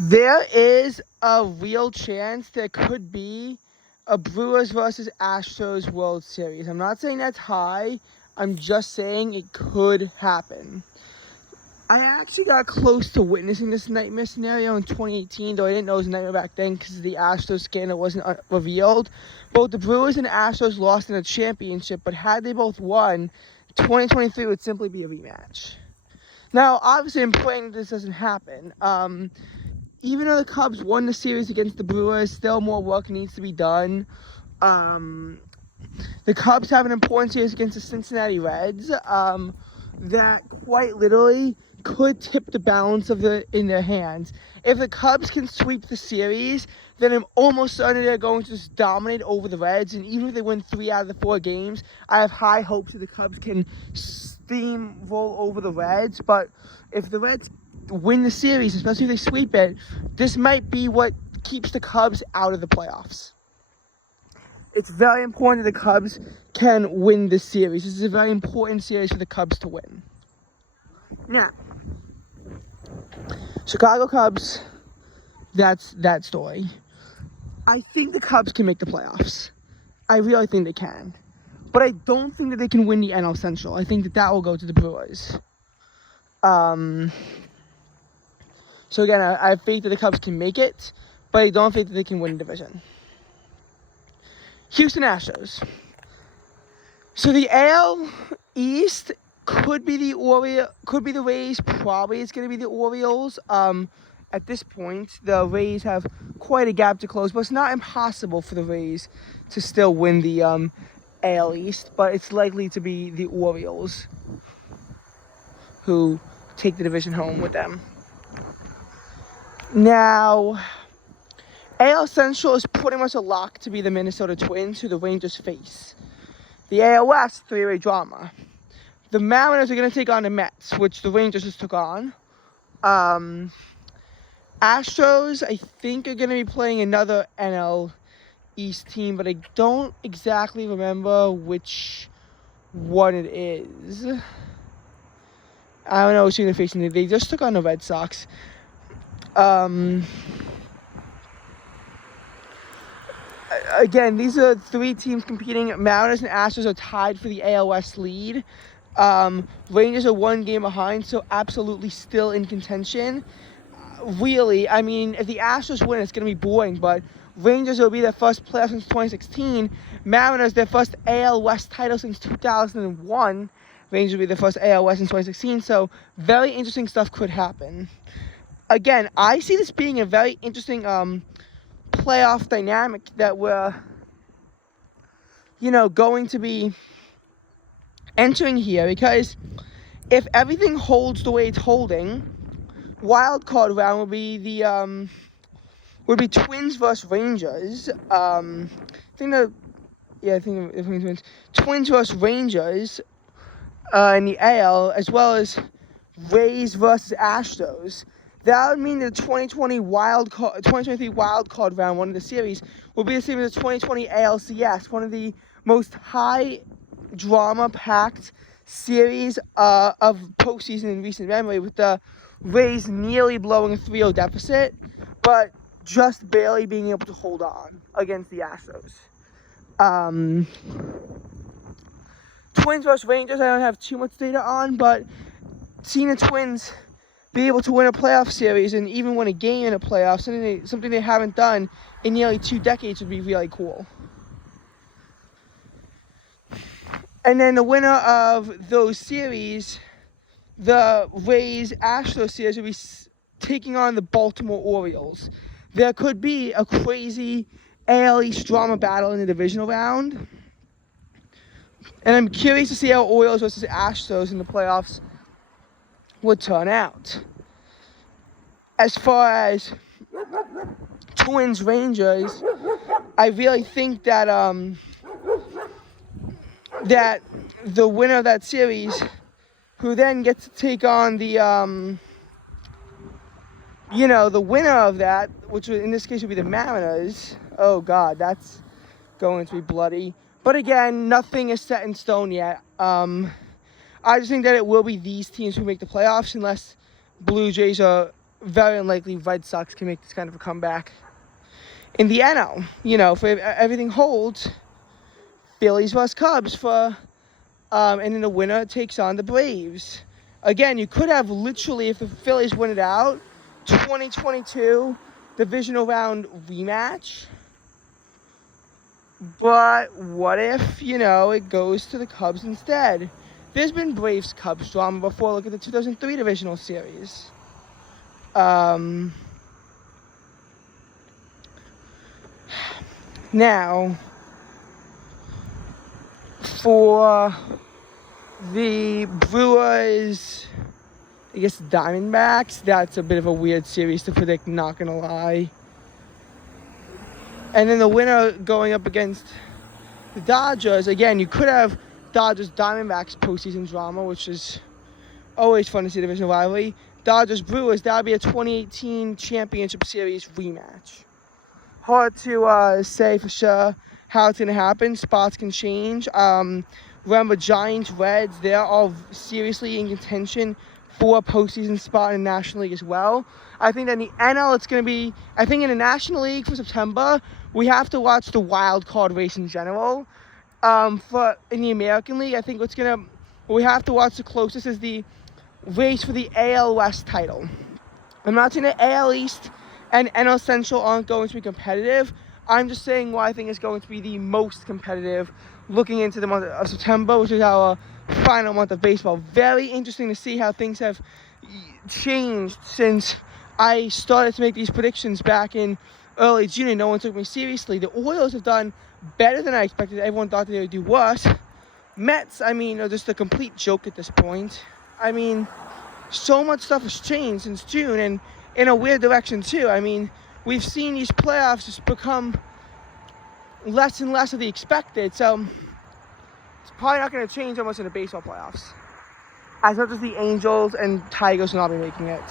There is a real chance there could be a Brewers versus Astros World Series. I'm not saying that's high. I'm just saying it could happen. I actually got close to witnessing this nightmare scenario in 2018, though I didn't know it was a nightmare back then because the Astros scandal wasn't revealed. Both the Brewers and the Astros lost in a championship, but had they both won, 2023 would simply be a rematch. Now, obviously, I'm praying this doesn't happen. Even though the Cubs won the series against the Brewers, still more work needs to be done. The Cubs have an important series against the Cincinnati Reds that quite literally could tip the balance in their hands. If the Cubs can sweep the series, then I'm almost certain they're going to just dominate over the Reds. And even if they win 3 out of the 4 games, I have high hopes that the Cubs can steamroll over the Reds. But if the Reds win the series, especially if they sweep it, this might be what keeps the Cubs out of the playoffs. It's very important that the Cubs can win this series. This is a very important series for the Cubs to win. Now, Chicago Cubs, that's that story. I think the Cubs can make the playoffs. I really think they can. But I don't think that they can win the NL Central. I think that will go to the Brewers. So again, I have faith that the Cubs can make it, but I don't have faith that they can win the division. Houston Astros. So the AL East could be the Rays. Probably it's going to be the Orioles. At this point, the Rays have quite a gap to close, but it's not impossible for the Rays to still win the AL East. But it's likely to be the Orioles who take the division home with them. Now, AL Central is pretty much a lock to be the Minnesota Twins, who the Rangers face. The AL West, 3-way drama. The Mariners are going to take on the Mets, which the Rangers just took on. Astros, I think, are going to be playing another NL East team, but I don't exactly remember which one it is. I don't know which team they're facing. They just took on the Red Sox. Again, these are 3 teams competing. Mariners and Astros are tied for the AL West lead. Rangers are 1 game behind, so absolutely still in contention. Really, I mean, if the Astros win, it's going to be boring, but Rangers will be their first playoff since 2016. Mariners, their first AL West title since 2001. Rangers will be their first AL West in 2016, so very interesting stuff could happen. Again, I see this being a very interesting playoff dynamic that we're, going to be entering here, because if everything holds the way it's holding, wild card round would be Twins versus Rangers. Twins versus Rangers in the AL, as well as Rays versus Astros. That would mean that the 2023 wild card round, one of the series, will be the same as the 2020 ALCS, one of the most high drama-packed series of postseason in recent memory, with the Rays nearly blowing a 3-0 deficit, but just barely being able to hold on against the Astros. Twins versus Rangers, I don't have too much data on, but seeing the Twins be able to win a playoff series and even win a game in a playoff, something they haven't done in nearly 2 decades, would be really cool. And then the winner of those series, the Rays-Astros series, will be taking on the Baltimore Orioles. There could be a crazy AL East drama battle in the divisional round. And I'm curious to see how Orioles versus Astros in the playoffs would turn out. As far as Twins Rangers, I really think that that the winner of that series, who then gets to take on the the winner of that, which in this case would be the Mariners. Oh God, that's going to be bloody. But again, nothing is set in stone yet. I just think that it will be these teams who make the playoffs, unless Blue Jays are very unlikely Red Sox can make this kind of a comeback. In the NL, you know, if everything holds, Phillies vs. Cubs and then the winner takes on the Braves. Again, you could have literally, if the Phillies win it out, 2022 divisional round rematch. But what if, you know, it goes to the Cubs instead? There's been Braves-Cubs drama before. Look at the 2003 divisional series. Now, for the Brewers, I guess Diamondbacks, that's a bit of a weird series to predict, not gonna lie. And then the winner going up against the Dodgers, again, you could have Dodgers-Diamondbacks postseason drama, which is always fun to see, divisional rivalry. Dodgers-Brewers, that would be a 2018 championship series rematch. Hard to say for sure how it's going to happen. Spots can change. Remember, Giants, Reds, they're all seriously in contention for a postseason spot in the National League as well. I think that in the NL, it's going to be, I think in the National League for September, we have to watch the wild card race in general. In the American League, I think what we have to watch the closest is the race for the AL West title. I'm not saying that AL East and NL Central aren't going to be competitive. I'm just saying what I think is going to be the most competitive looking into the month of September, which is our final month of baseball. Very interesting to see how things have changed since I started to make these predictions back in early June and no one took me seriously. The Orioles have done better than I expected. Everyone thought that they would do worse. Mets, I mean, are just a complete joke at this point. I mean, so much stuff has changed since June, and in a weird direction too. I mean, we've seen these playoffs just become less and less of the expected, so it's probably not going to change almost in the baseball playoffs. As much as the Angels and Tigers will not be making it.